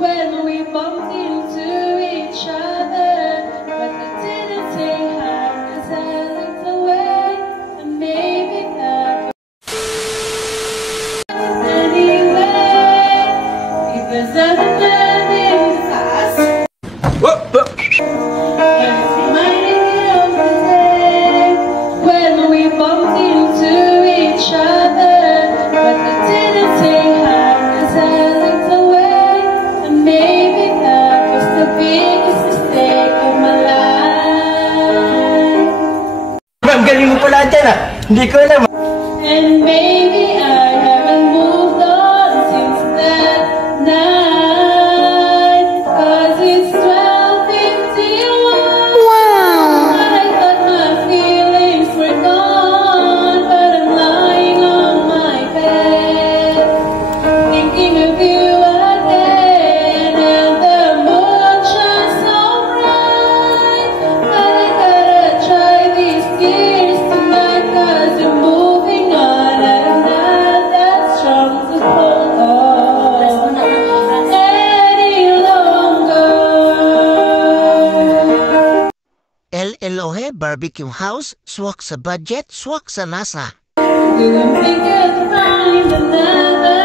when we bumped into each other, but I didn't say hi 'cause I looked away, and maybe that was anyway, because I'm living fast. Reminding me of the day when we bumped into each other, but I didn't say hi 'cause I looked away, and maybe that was the biggest mistake of my life. Ang galing mo pala dyan ah. Hindi ko alam. And maybe I haven't moved on since that night, 'cause it's 12:51. I thought my feelings were gone, but I'm lying on my bed, thinking of you again, and the moon shines so bright. But I gotta try these tears tonight, 'cause you're moving on, and I'm not that strong to hold on any longer. LLOhe Barbecue House, swak sa budget, swak sa nasa. Do you think you'll find another?